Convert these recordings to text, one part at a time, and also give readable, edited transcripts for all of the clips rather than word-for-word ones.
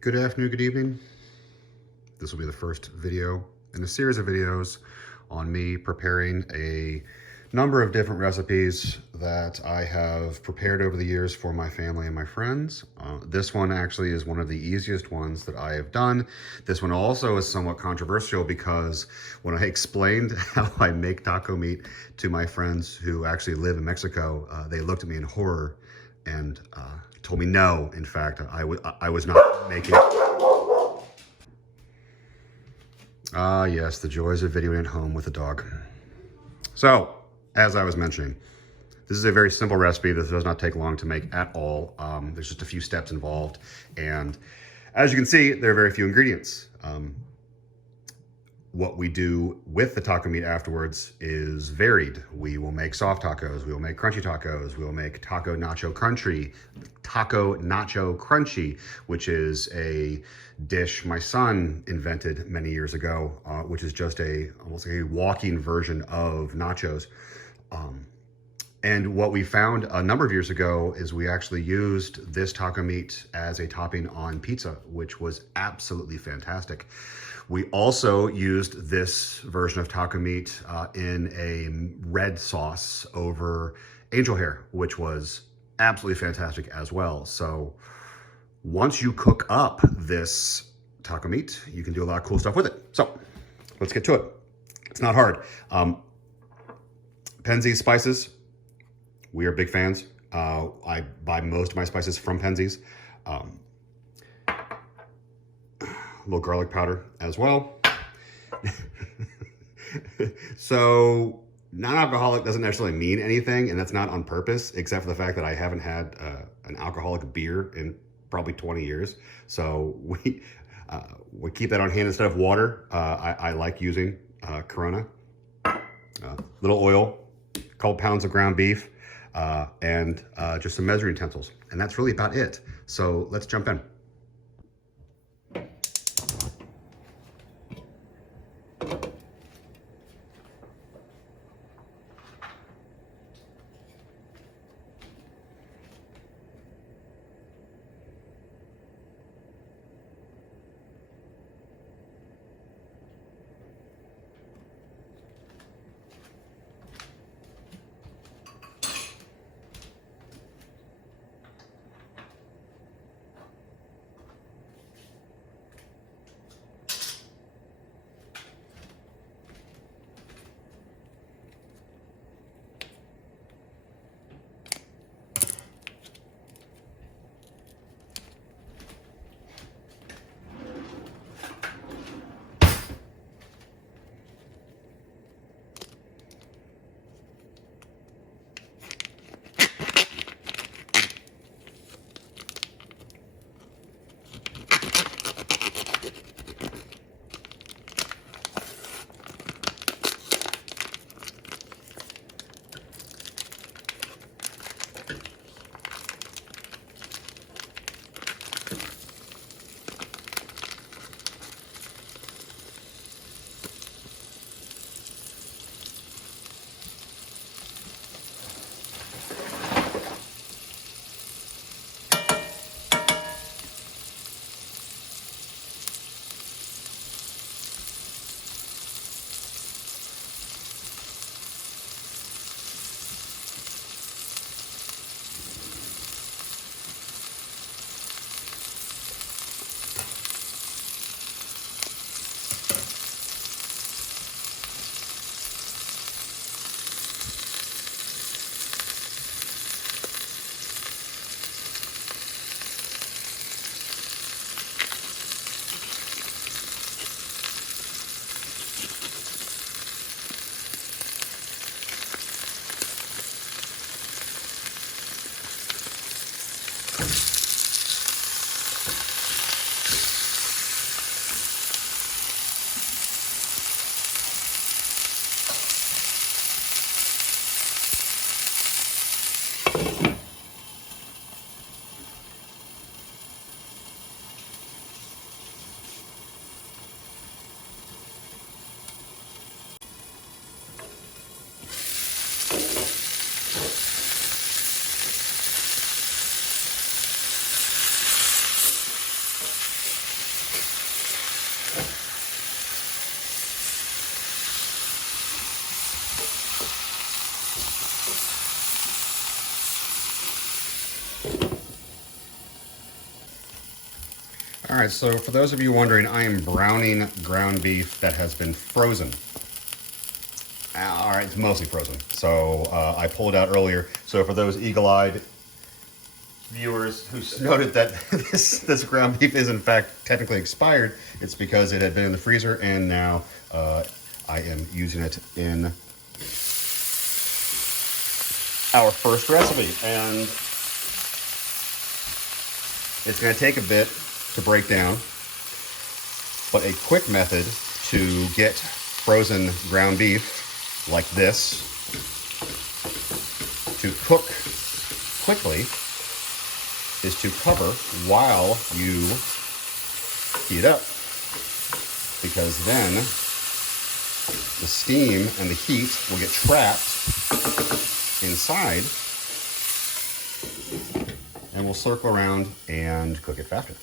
Good afternoon, good evening. This will be the first video in a series of videos on me preparing a number of different recipes that I have prepared over the years for my family and my friends. This one actually is one of the easiest ones that I have done. This one also is somewhat controversial because when I explained how I make taco meat to my friends who actually live in Mexico, they looked at me in horror and told me no, in fact, I was not making it. Ah, yes, the joys of videoing at home with a dog. So, as I was mentioning, this is a very simple recipe. This does not take long to make at all. There's just a few steps involved. And as you can see, there are very few ingredients. What we do with the taco meat afterwards is varied. We will make soft tacos, we will make crunchy tacos, we will make taco nacho crunchy, which is a dish my son invented many years ago, which is just almost like a walking version of nachos. And what we found a number of years ago is we actually used this taco meat as a topping on pizza, which was absolutely fantastic. We also used this version of taco meat in a red sauce over angel hair, which was absolutely fantastic as well. So once you cook up this taco meat, you can do a lot of cool stuff with it. So let's get to it. It's not hard. Penzeys spices. We are big fans. I buy most of my spices from Penzeys. A little garlic powder as well. So non-alcoholic doesn't necessarily mean anything, and that's not on purpose, except for the fact that I haven't had an alcoholic beer in probably 20 years. So we keep that on hand instead of water. I like using Corona. Little oil, a couple pounds of ground beef, and just some measuring utensils. And that's really about it. So let's jump in. All right, so for those of you wondering, I am browning ground beef that has been frozen. All right, it's mostly frozen. So I pulled it out earlier. So for those eagle-eyed viewers who noted that this ground beef is in fact technically expired, it's because it had been in the freezer, and now I am using it in our first recipe. And it's going to take a bit to break down, but a quick method to get frozen ground beef like this to cook quickly is to cover while you heat up, because then the steam and the heat will get trapped inside and we'll circle around and cook it faster.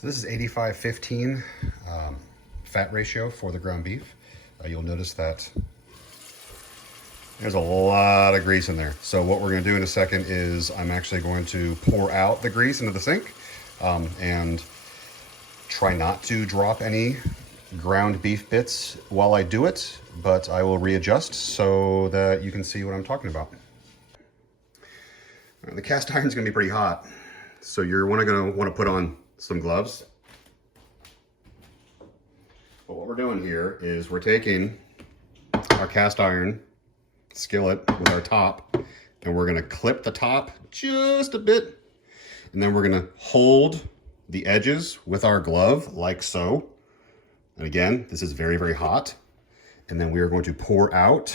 So this is 85-15 fat ratio for the ground beef. You'll notice that there's a lot of grease in there. So what we're going to do in a second is I'm actually going to pour out the grease into the sink and try not to drop any ground beef bits while I do it, but I will readjust so that you can see what I'm talking about. The cast iron is going to be pretty hot, so you're going to want to put on some gloves. But what we're doing here is we're taking our cast iron skillet with our top, and we're gonna clip the top just a bit, and then we're gonna hold the edges with our glove like so. And again, this is very, very hot. And then we are going to pour out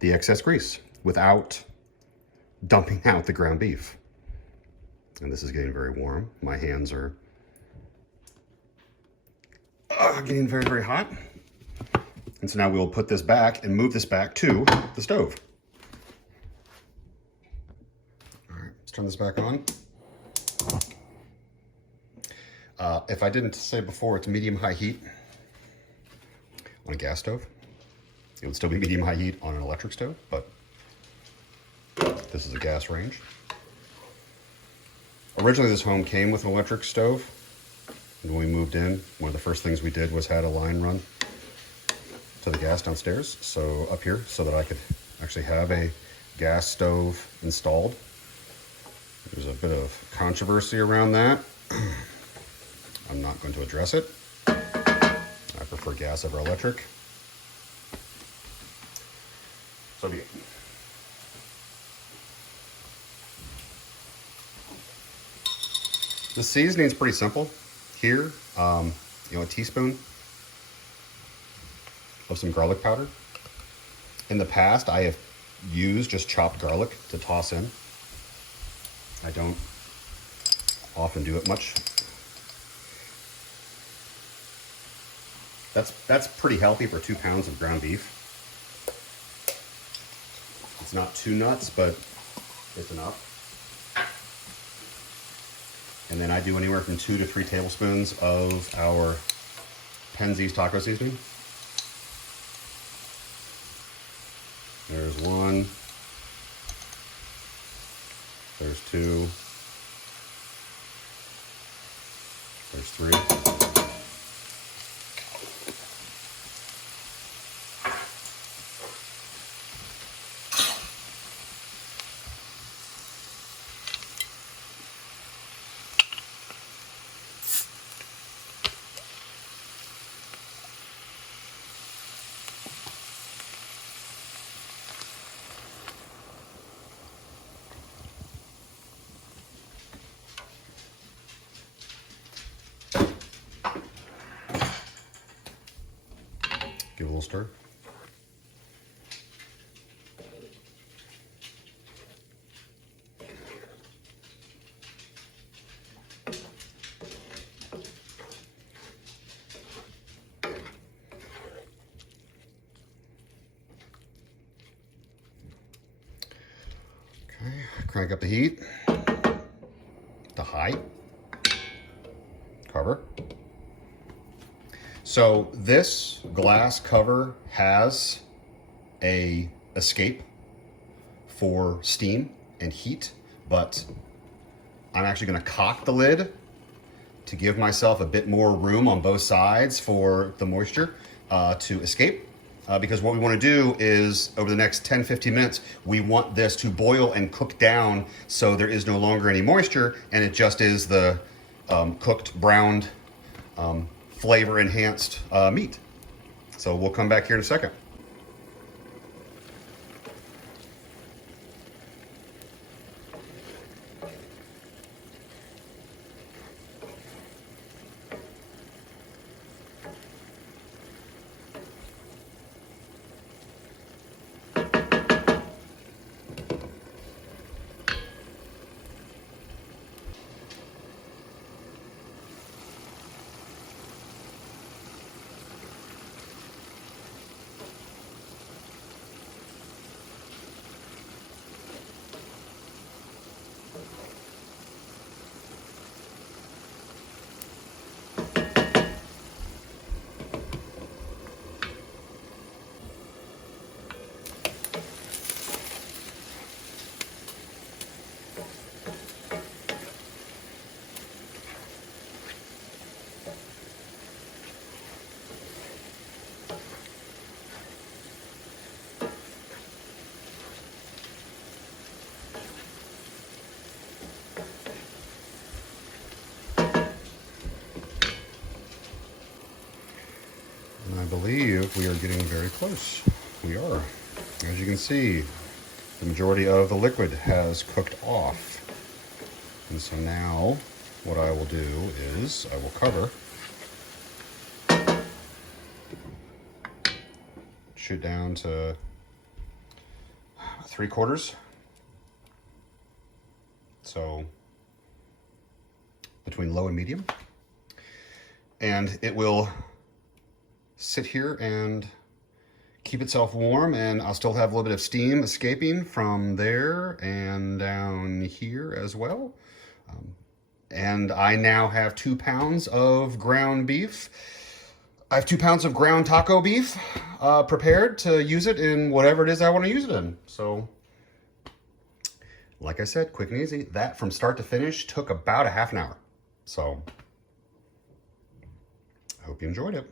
the excess grease without dumping out the ground beef. And this is getting very warm. My hands are getting very, very hot. And so now we will put this back and move this back to the stove. All right, let's turn this back on. If I didn't say before, it's medium-high heat on a gas stove. It would still be medium-high heat on an electric stove, but this is a gas range. Originally, this home came with an electric stove. And when we moved in, one of the first things we did was had a line run to the gas downstairs, so up here, so that I could actually have a gas stove installed. There's a bit of controversy around that. I'm not going to address it. I prefer gas over electric. So be it. The seasoning is pretty simple. Here, a teaspoon of some garlic powder. In the past, I have used just chopped garlic to toss in. I don't often do it much. That's pretty healthy for 2 pounds of ground beef. It's not too nuts, but it's enough. And then I do anywhere from 2 to 3 tablespoons of our Penzeys taco seasoning. There's 1. There's 2. There's 3. Give it a little stir. Okay, crank up the heat to high. Cover. So this glass cover has a escape for steam and heat, but I'm actually going to cock the lid to give myself a bit more room on both sides for the moisture to escape. Because what we want to do is over the next 10-15 minutes, we want this to boil and cook down so there is no longer any moisture and it just is the cooked, browned, flavor enhanced meat. So we'll come back here in a second. believe we are getting very close. We are. As you can see, the majority of the liquid has cooked off. And so now what I will do is I will cover, shoot down to 3/4. So between low and medium. And it will sit here and keep itself warm, and I'll still have a little bit of steam escaping from there and down here as well. And I now have 2 pounds of ground beef. I have 2 pounds of ground taco beef prepared to use it in whatever it is I want to use it in. So, like I said, quick and easy. That from start to finish took about a half an hour. So, I hope you enjoyed it.